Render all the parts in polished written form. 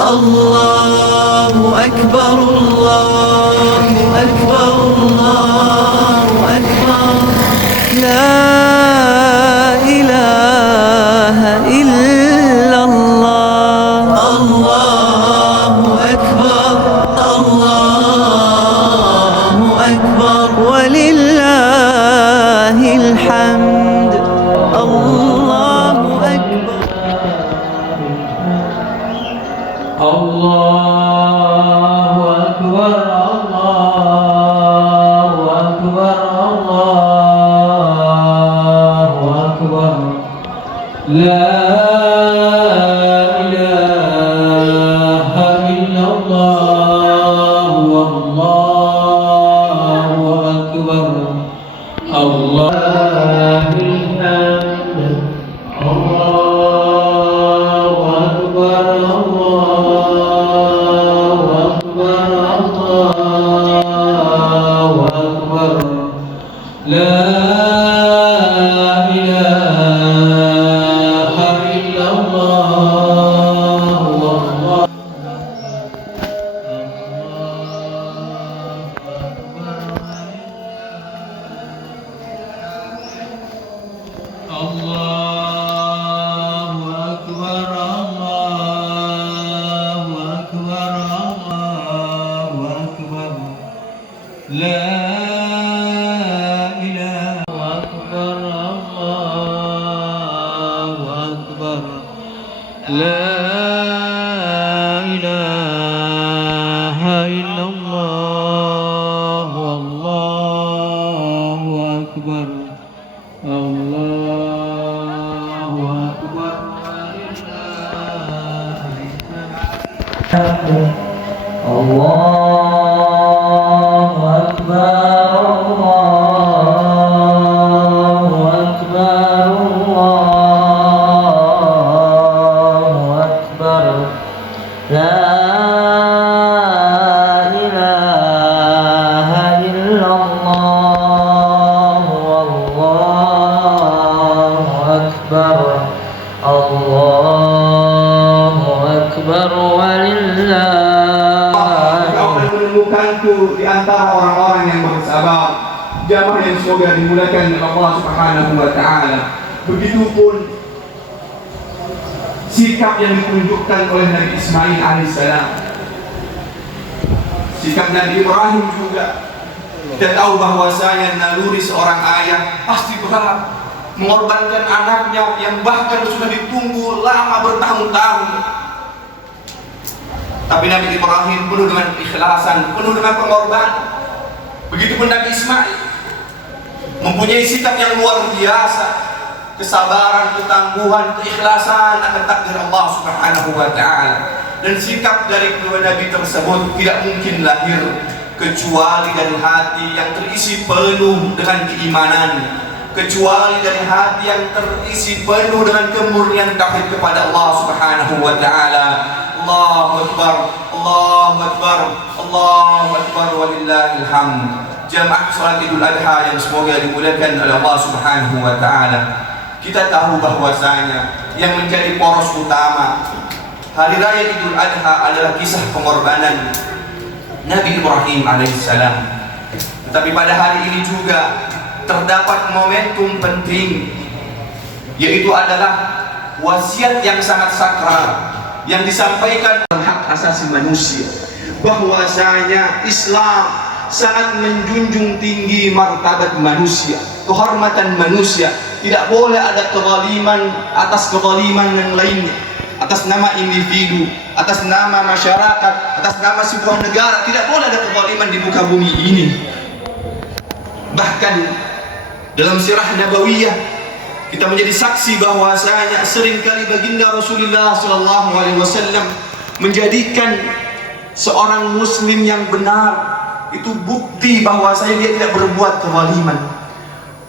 الله أكبر الله أكبر الله أكبر لا إله إلا الله الله أكبر الله أكبر ولله الحمد الله أكبر الله أكبر الله أكبر الله أكبر لا إله إلا الله والله أكبر الله الحمد الله أكبر الله أكبر الله أكبر لا إله إلا الله والله الله أكبر الله أكبر الله أكبر لا إله أكبر الله أكبر لا إله إلا الله والله أكبر الله أكبر الله أكبر الله أكبر الله أكبر لا إله إلا الله والله أكبر الله أكبر ولله Kau akan menemukanku di antara orang-orang yang bersabar, jamaah yang semoga dimuliakan oleh Allah Subhanahu wa taala. Begitupun sikap yang ditunjukkan oleh Nabi Ismail alaihissalam. Sikap Nabi Ibrahim juga. Kita tahu bahwasanya naluri seorang ayah pasti berat, mengorbankan anaknya yang bahkan sudah ditunggu lama bertahun-tahun. Tapi Nabi Ibrahim penuh dengan ikhlasan, penuh dengan pengorbanan. Begitupun Nabi Ismail mempunyai sikap yang luar biasa, kesabaran, ketangguhan, keikhlasan akan takdir Allah Subhanahu wa taala. Dan sikap dari kedua nabi tersebut tidak mungkin lahir kecuali dari hati yang terisi penuh dengan keimanan, kecuali dari hati yang terisi penuh dengan kemurnian tauhid kepada Allah Subhanahu wa taala. Allahu Akbar, Allahu Akbar, Allahu Akbar walillahil hamd. Jamaah salat Idul Adha yang semoga dimuliakan oleh Allah Subhanahu wa taala. Kita tahu bahwasanya yang menjadi poros utama hari raya Idul Adha adalah kisah pengorbanan Nabi Ibrahim alaihissalam. Tetapi pada hari ini juga terdapat momentum penting, yaitu adalah wasiat yang sangat sakral yang disampaikan hak asasi manusia, bahwasanya Islam sangat menjunjung tinggi martabat manusia, kehormatan manusia. Tidak boleh ada kezaliman atas kezaliman yang lainnya, atas nama individu, atas nama masyarakat, atas nama sebuah negara. Tidak boleh ada kezaliman di muka bumi ini. Bahkan dalam sirah nabawiyah kita menjadi saksi bahwasanya seringkali baginda Rasulullah SAW menjadikan seorang muslim yang benar itu bukti bahwasanya dia tidak berbuat kezaliman.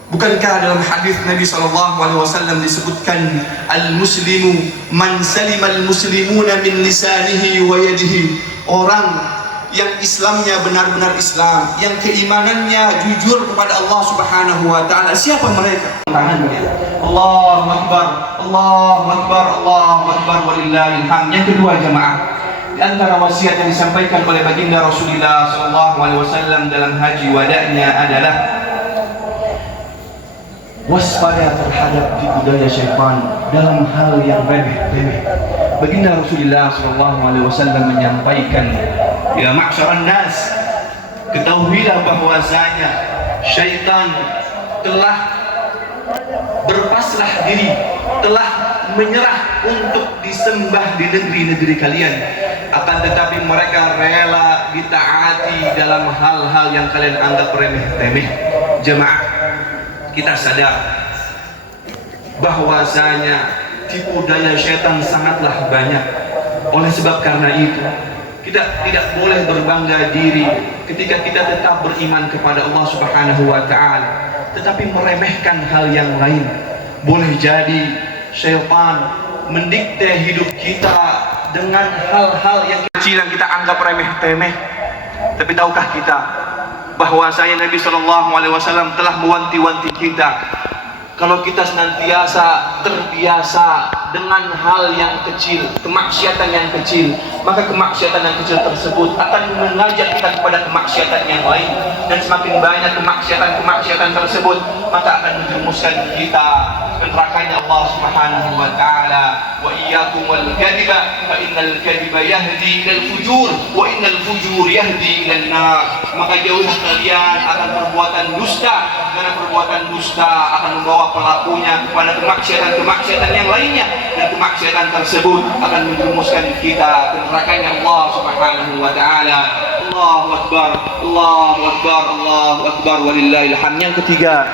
Bukankah dalam hadis Nabi SAW disebutkan al-muslimu man salimal muslimuna min lisanihi wa yadihi, orang yang Islamnya benar-benar Islam, yang keimanannya jujur kepada Allah Subhanahu wa taala. Siapa mereka? Tangannya. Allahu Akbar, Allahu Akbar, Allahu Akbar walillahil hamd. Yang kedua jamaah, di antara wasiat yang disampaikan oleh baginda Rasulullah SAW dalam haji wada'nya adalah waspada terhadap tipu daya syaitan dalam hal yang remeh-temeh. Baginda Rasulullah SAW menyampaikan, ya ma'syaran nas, ketahuilah bahwasanya syaitan telah berpasrah diri, telah menyerah untuk disembah di negeri-negeri kalian, akan tetapi mereka rela ditaati dalam hal-hal yang kalian anggap remeh-temeh. Jemaah, kita sadar bahwasanya tipu daya syaitan sangatlah banyak. Oleh sebab karena itu, kita tidak boleh berbangga diri ketika kita tetap beriman kepada Allah Subhanahu wa taala, tetapi meremehkan hal yang lain. Boleh jadi syaitan mendikte hidup kita dengan hal-hal yang kecil yang kita anggap remeh-temeh. Tapi tahukah kita bahwasanya Nabi SAW telah mewanti-wanti kita, kalau kita senantiasa terbiasa dengan hal yang kecil, kemaksiatan yang kecil, maka kemaksiatan yang kecil tersebut akan mengajak kita kepada kemaksiatan yang lain, dan semakin banyak kemaksiatan tersebut maka akan menjerumuskan kita ke nerakanya Allah Subhanahu wa taala. Wa iyyakum wal kadhiba fa innal kadhiba yahdi ilal fujur wa innal fujur yahdi ilan nar. Maka jauhlah kalian akan perbuatan dusta, karena perbuatan dusta akan membawa pelakunya kepada kemaksiatan yang lainnya, dan kemaksiatan tersebut akan menjerumuskan kita ke nerakanya Allah Subhanahu wa taala. Allahu akbar, Allahu akbar, Allahu akbar, walillahil hamd. Yang ketiga,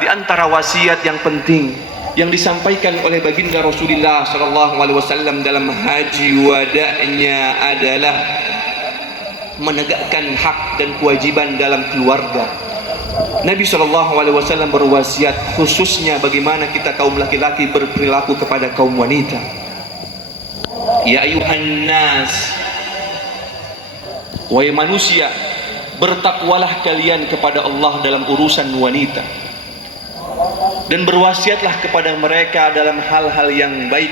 di antara wasiat yang penting yang disampaikan oleh baginda Rasulullah SAW dalam haji wada'nya adalah menegakkan hak dan kewajiban dalam keluarga. Nabi SAW berwasiat khususnya bagaimana kita kaum laki-laki berperilaku kepada kaum wanita. Ya ayuhan nas, wahai manusia, bertakwalah kalian kepada Allah dalam urusan wanita, dan berwasiatlah kepada mereka dalam hal-hal yang baik.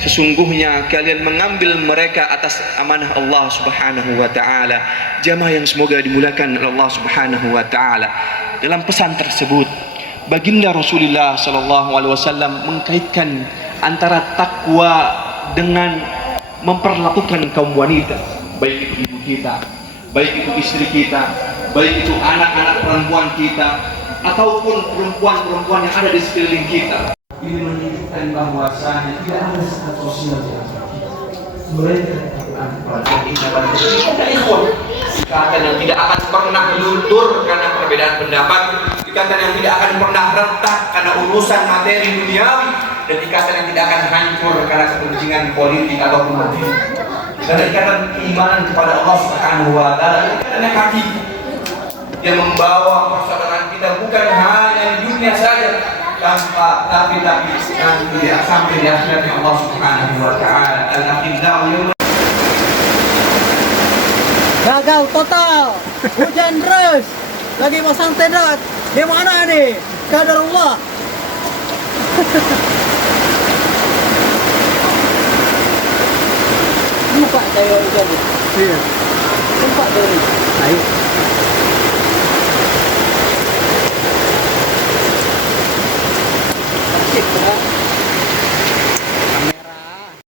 Sesungguhnya kalian mengambil mereka atas amanah Allah Subhanahu wa taala. Jamaah yang semoga dimuliakan oleh Allah Subhanahu wa taala. Dalam pesan tersebut, baginda Rasulullah SAW mengkaitkan antara takwa dengan memperlakukan kaum wanita, baik itu ibu kita, baik itu istri kita, baik itu anak-anak perempuan kita, ataupun perempuan-perempuan yang ada di sekeliling kita. Ini menunjukkan bahwasanya tidak ada sekat sosial di antara kita. Mereka ikatan yang tidak akan pernah luntur karena perbedaan pendapat, ikatan yang tidak akan pernah retak karena urusan materi duniawi, dan ikatan yang tidak akan hancur karena kepentingan politik ataupun materi. Karena ikatan keimanan kepada Allah Subhanahu wa taala, ikatan yang hakiki yang membawa persaudaraan kita bukan hanya di dunia saja, tapi nanti sampai di akhiratnya Allah Subhanahu wa taala. Al-akhillau gagal total, hujan deras, lagi pasang tenda. Di mana nih? Qadarullah. Lupa saya hujan. Iya. Lupa dari. Ayo.